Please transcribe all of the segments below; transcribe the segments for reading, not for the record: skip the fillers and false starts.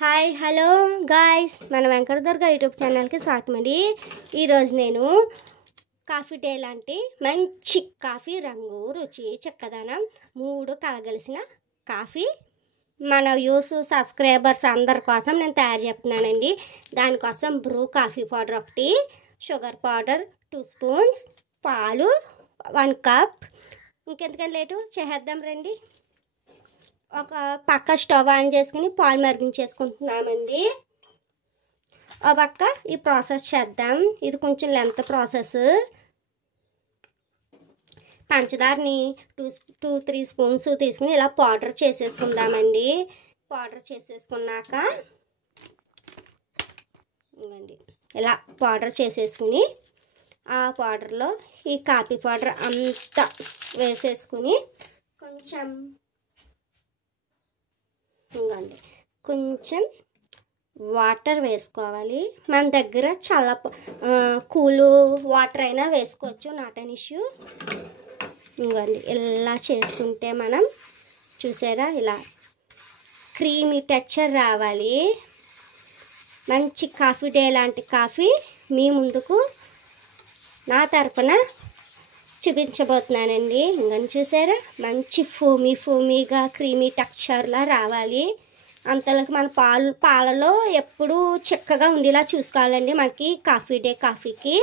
Hi hello guys, మన Venkata Durga YouTube ఛానల్కి స్వాగతం అండి. ఈరోజు నేను కాఫీ డే లాంటి మంచి కాఫీ రంగు రుచి చక్కదనం మూడు కలగలిసిన కాఫీ మన వ్యూస్ సబ్స్క్రైబర్స్ అందరి కోసం నేను తయారు చేస్తున్నానండి. దానికోసం బ్రూ కాఫీ పౌడర్ ఒకటి, షుగర్ పౌడర్ 2 స్పూన్స్, పాలు 1 కప్. ఇంకెందుకని లేటు చేసేద్దాం రండి. ఒక పక్క స్టవ్ ఆన్ చేసుకుని పాలు మరిగించేసుకుంటున్నామండి. ఒక పక్క ఈ ప్రాసెస్ చేద్దాం. ఇది కొంచెం లెంత్ ప్రాసెస్. పంచదారని 2-3 స్పూన్స్ తీసుకుని ఇలా పౌడర్ చేసేసుకుందామండి. పౌడర్ చేసేసుకున్నాక ఇవ్వండి, ఇలా పౌడర్ చేసేసుకుని ఆ పౌడర్లో ఈ కాఫీ పౌడర్ అంతా వేసేసుకుని కొంచెం వాటర్ వేసుకోవాలి. మన దగ్గర చాలా కూలు వాటర్ అయినా వేసుకోవచ్చు, నాట్ అన్ ఇష్యూ. ఇంకోండి, ఇలా చేసుకుంటే మనం చూసారా, ఇలా క్రీమీ టెక్స్చర్ రావాలి. మంచి కాఫీ డే లాంటి కాఫీ మీ ముందుకు నా తరపున చూపించబోతున్నానండి. ఇంకొని చూసారా, మంచి ఫోమీగా క్రీమీ టెక్స్చర్లా రావాలి. అంతలోకి మన పాలలో ఎప్పుడూ చిక్కగా ఉండేలా చూసుకోవాలండి. మనకి కాఫీ డే కాఫీకి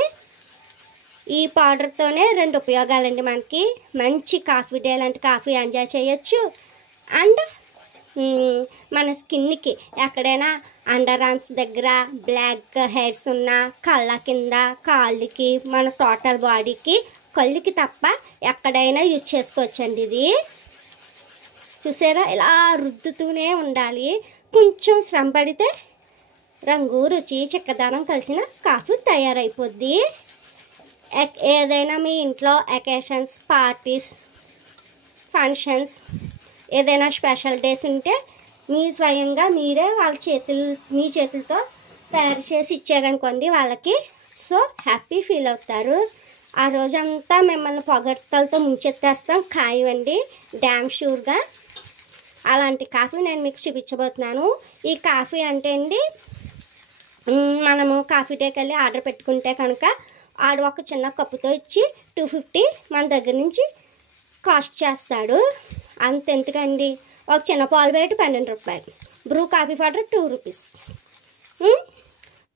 ఈ పౌడర్తోనే 2 ఉపయోగాలండి. మనకి మంచి కాఫీ డే లాంటి కాఫీ ఎంజాయ్ చేయొచ్చు. అండ్ మన స్కిన్కి ఎక్కడైనా అండర్ ఆర్మ్స్ దగ్గర బ్లాక్ హెయిర్స్ ఉన్న, కళ్ళ కింద, కాళ్ళకి, మన టోటల్ బాడీకి, కళ్ళకి తప్ప ఎక్కడైనా యూజ్ చేసుకోవచ్చండి. ఇది చూసారా, ఇలా రుద్దుతూనే ఉండాలి. కొంచెం శ్రమ పడితే రంగు రుచి చిక్కదనం కలిసిన కాఫీ తయారైపోద్ది. ఏదైనా మీ ఇంట్లో అకేషన్స్, పార్టీస్, ఫంక్షన్స్, ఏదైనా స్పెషల్ డేస్ ఉంటే మీ స్వయంగా మీరే మీ చేతులతో తయారు చేసి ఇచ్చారనుకోండి వాళ్ళకి, సో హ్యాపీ ఫీల్ అవుతారు. ఆ రోజంతా మిమ్మల్ని పొగడ్తలతో ముంచెత్తేస్తాం ఖాయమండి, డ్యామ్ షూర్గా. అలాంటి కాఫీ నేను మీకు చూపించబోతున్నాను. ఈ కాఫీ అంటే అండి, మనము కాఫీ డేకి వెళ్ళి ఆర్డర్ పెట్టుకుంటే కనుక ఆడు ఒక చిన్న కప్పుతో ఇచ్చి 250 మన దగ్గర నుంచి కాస్ట్ చేస్తాడు. అంతెందుకండి, ఒక చిన్న పాలు బయట 12 రూపాయలు, బ్రూ కాఫీ పౌడర్ 2 రూపీస్,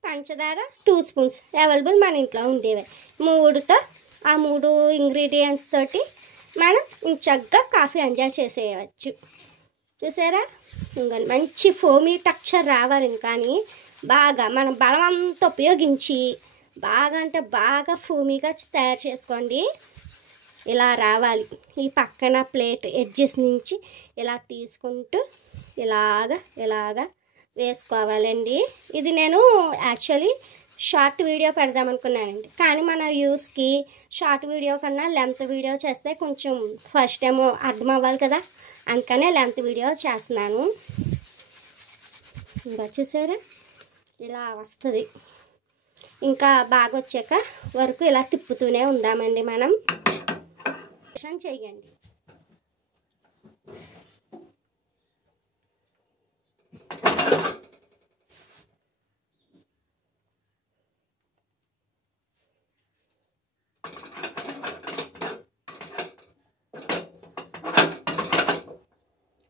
పంచదార 2 స్పూన్స్ అవైలబుల్ మన ఇంట్లో ఉండేవి. ఆ మూడు ఇంగ్రీడియంట్స్ తోటి మనం చక్కగా కాఫీ ఎంజాయ్ చేసేయవచ్చు. చూసారా, ఇంకా మంచి ఫోమీ టెక్స్చర్ రావాలి. కానీ బాగా మనం బలం అంతా ఉపయోగించి బాగా అంటే బాగా ఫోమీగా తయారు చేసుకోండి. ఇలా రావాలి. ఈ పక్కన ప్లేట్ ఎడ్జెస్ నుంచి ఇలా తీసుకుంటూ ఇలాగా వేసుకోవాలండి. ఇది నేను యాక్చువల్లీ షార్ట్ వీడియో పెడదామనుకున్నానండి. కానీ మన యూస్కి షార్ట్ వీడియో కన్నా లెంత్ వీడియో చేస్తే కొంచెం ఫస్ట్ టైం అర్థం అవ్వాలి కదా, అందుకనే లెంత్ వీడియో చేస్తున్నాను. ఇంకా చూసారా, ఇలా వస్తుంది. ఇంకా బాగా వచ్చాక వరకు ఇలా తిప్పుతూనే ఉందామండి. మనం చేయండి.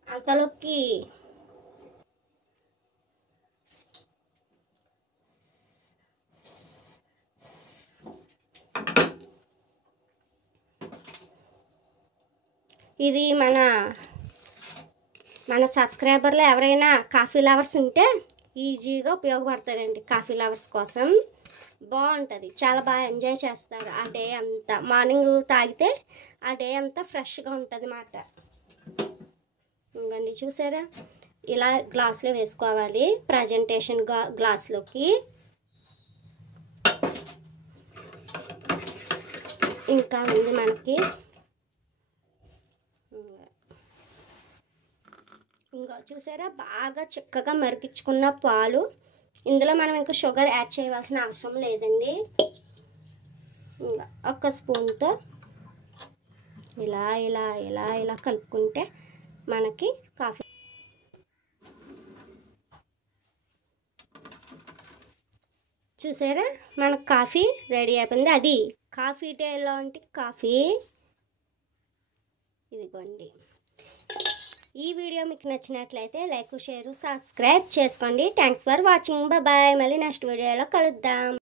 అంతలోకి ఇది మన సబ్స్క్రైబర్లో ఎవరైనా కాఫీ లవర్స్ ఉంటే ఈజీగా ఉపయోగపడతారండి. కాఫీ లవర్స్ కోసం బాగుంటుంది, చాలా బాగా ఎంజాయ్ చేస్తారు. ఆ డే అంతా మార్నింగ్ తాగితే ఆ డే అంతా ఫ్రెష్గా ఉంటుంది అన్నమాట. ఇంకండి చూసారా, ఇలా గ్లాస్లో వేసుకోవాలి. ప్రజెంటేషన్ గ్లాస్లోకి ఇంకా ఉంది మనకి. ఇంకా చూసారా, బాగా చిక్కగా మరిగించుకున్న పాలు. ఇందులో మనం ఇంకా షుగర్ యాడ్ చేయవలసిన అవసరం లేదండి. ఇంకా 1 స్పూన్తో ఇలా కలుపుకుంటే మనకి కాఫీ చూసారా మన కాఫీ రెడీ అయిపోయింది. అది కాఫీ డే లాంటి కాఫీ. ఇదిగోండి. ఈ వీడియో మీకు నచ్చినట్లయితే లైక్, షేర్, సబ్స్క్రైబ్ చేసుకోండి. Thanks for watching. బాయ్. మళ్ళీ నెక్స్ట్ వీడియోలో కలుద్దాం.